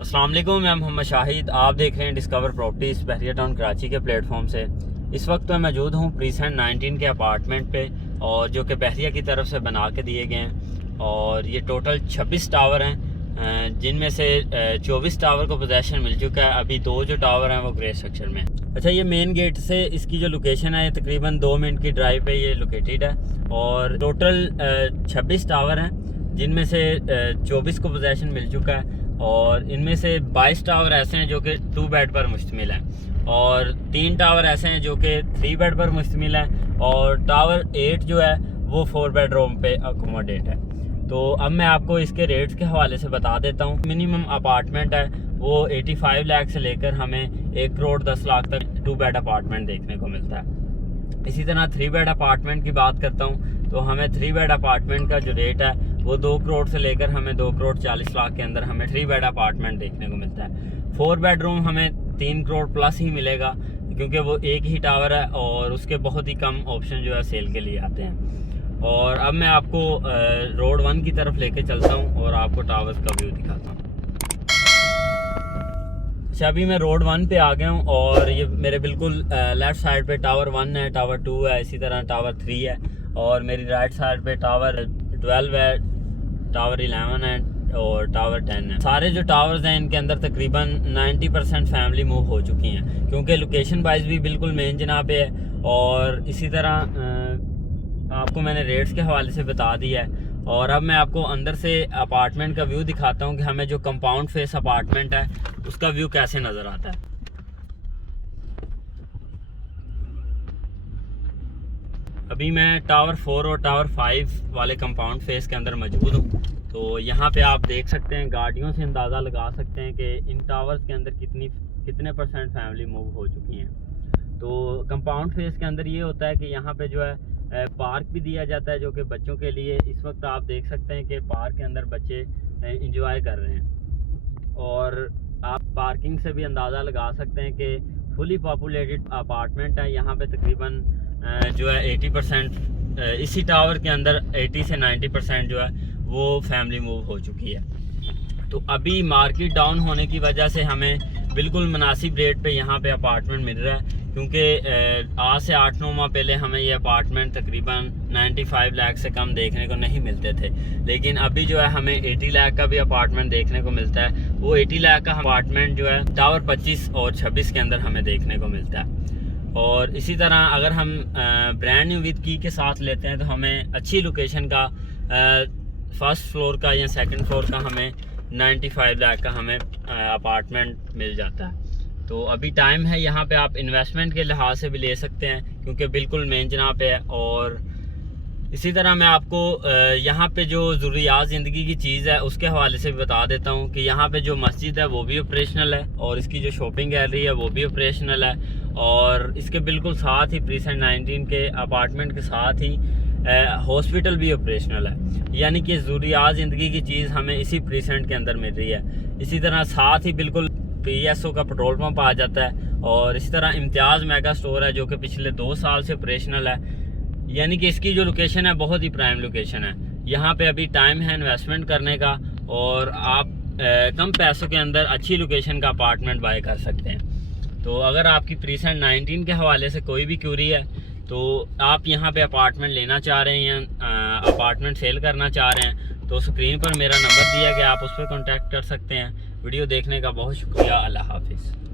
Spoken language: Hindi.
अस्सलाम वालेकुम, मैं मोहम्मद शाहिद। आप देख रहे हैं डिस्कवर प्रॉपर्टीज़ बहरिया टाउन कराची के प्लेटफॉर्म से। इस वक्त मैं मौजूद हूँ प्रीसेंट 19 के अपार्टमेंट पे, और जो कि बहरिया की तरफ से बना के दिए गए हैं। और ये टोटल 26 टावर हैं, जिनमें से 24 टावर को पोजेसन मिल चुका है। अभी 2 जो टावर हैं वो ग्रे स्ट्रक्चर में है। अच्छा, ये मेन गेट से इसकी जो लोकेशन है तकरीबन 2 मिनट की ड्राइव पे ये लोकेटेड है। और टोटल 26 टावर हैं, जिनमें से 24 को पोजेसन मिल चुका है। और इनमें से 22 टावर ऐसे हैं जो कि 2 बेड पर मुश्तमिल हैं, और 3 टावर ऐसे हैं जो कि 3 बेड पर मुश्तमिल हैं, और टावर 8 जो है वो 4 बेडरूम पे अकोमोडेट है। तो अब मैं आपको इसके रेट्स के हवाले से बता देता हूँ। मिनिमम अपार्टमेंट है वो 85 लाख से लेकर हमें 1 करोड़ 10 लाख तक 2 बेड अपार्टमेंट देखने को मिलता है। इसी तरह 3 बेड अपार्टमेंट की बात करता हूँ तो हमें 3 बेड अपार्टमेंट का जो रेट है वो 2 करोड़ से लेकर हमें 2 करोड़ 40 लाख के अंदर हमें 3 बेड अपार्टमेंट देखने को मिलता है। 4 बेडरूम हमें 3 करोड़ प्लस ही मिलेगा, क्योंकि वो एक ही टावर है और उसके बहुत ही कम ऑप्शन जो है सेल के लिए आते हैं। और अब मैं आपको रोड 1 की तरफ लेके चलता हूँ और आपको टावर्स का व्यू दिखाता हूँ। अच्छा, अभी मैं रोड 1 पे आ गया हूँ, और ये मेरे बिल्कुल लेफ़्ट साइड पे टावर 1 है, टावर 2 है, इसी तरह टावर 3 है, और मेरी राइट साइड पे टावर 12 है, टावर 11 है और टावर 10 है। सारे जो टावर्स हैं इनके अंदर तकरीबन 90% फैमिली मूव हो चुकी हैं, क्योंकि लोकेशन वाइज भी बिल्कुल मेन जगह पे है। और इसी तरह आपको मैंने रेट्स के हवाले से बता दिया है। और अब मैं आपको अंदर से अपार्टमेंट का व्यू दिखाता हूँ कि हमें जो कंपाउंड फेस अपार्टमेंट है उसका व्यू कैसे नज़र आता है। अभी मैं टावर 4 और टावर 5 वाले कंपाउंड फेस के अंदर मौजूद हूँ। तो यहाँ पे आप देख सकते हैं, गाड़ियों से अंदाज़ा लगा सकते हैं कि इन टावर्स के अंदर कितने परसेंट फैमिली मूव हो चुकी हैं। तो कंपाउंड फेस के अंदर ये होता है कि यहाँ पे जो है पार्क भी दिया जाता है, जो कि बच्चों के लिए इस वक्त आप देख सकते हैं कि पार्क के अंदर बच्चे इंजॉय कर रहे हैं। और आप पार्किंग से भी अंदाज़ा लगा सकते हैं कि फुली पॉपुलेटेड अपार्टमेंट है। यहाँ पे तकरीबन जो है 80% इसी टावर के अंदर 80 से 90% जो है वो फैमिली मूव हो चुकी है। तो अभी मार्केट डाउन होने की वजह से हमें बिल्कुल मुनासिब रेट पे यहाँ पे अपार्टमेंट मिल रहा है, क्योंकि आज से 8-9 माह पहले हमें ये अपार्टमेंट तकरीबन 95 लाख से कम देखने को नहीं मिलते थे। लेकिन अभी जो है हमें 80 लाख का भी अपार्टमेंट देखने को मिलता है। वो 80 लाख का अपार्टमेंट जो है टावर 25 और 26 के अंदर हमें देखने को मिलता है। और इसी तरह अगर हम ब्रांड न्यू विद की के साथ लेते हैं तो हमें अच्छी लोकेशन का फर्स्ट फ्लोर का या सेकंड फ्लोर का हमें 95 लाख का हमें अपार्टमेंट मिल जाता है। तो अभी टाइम है, यहाँ पे आप इन्वेस्टमेंट के लिहाज से भी ले सकते हैं, क्योंकि बिल्कुल मेन जगह पे है। और इसी तरह मैं आपको यहाँ पे जो ज़रूरियात ज़िंदगी की चीज़ है उसके हवाले से भी बता देता हूँ कि यहाँ पे जो मस्जिद है वो भी ऑपरेशनल है, और इसकी जो शॉपिंग गैलरी है वो भी ऑपरेशनल है। और इसके बिल्कुल साथ ही प्रीसेंट 19 के अपार्टमेंट के साथ ही हॉस्पिटल भी ऑपरेशनल है। यानी कि ज़रूरियात ज़िंदगी की चीज़ हमें इसी प्रीसेंट के अंदर मिल रही है। इसी तरह साथ ही बिल्कुल PSO का पेट्रोल पंप आ जाता है। और इसी तरह इम्तियाज़ मेगा स्टोर है, जो कि पिछले 2 साल से ऑपरेशनल है। यानी कि इसकी जो लोकेशन है बहुत ही प्राइम लोकेशन है। यहाँ पे अभी टाइम है इन्वेस्टमेंट करने का, और आप कम पैसों के अंदर अच्छी लोकेशन का अपार्टमेंट बाय कर सकते हैं। तो अगर आपकी प्रीसेंट 19 के हवाले से कोई भी क्यूरी है, तो आप यहाँ पे अपार्टमेंट लेना चाह रहे हैं या अपार्टमेंट सेल करना चाह रहे हैं, तो स्क्रीन पर मेरा नंबर दिया गया, आप उस पर कॉन्टैक्ट कर सकते हैं। वीडियो देखने का बहुत शुक्रिया। अल्लाह हाफिज़।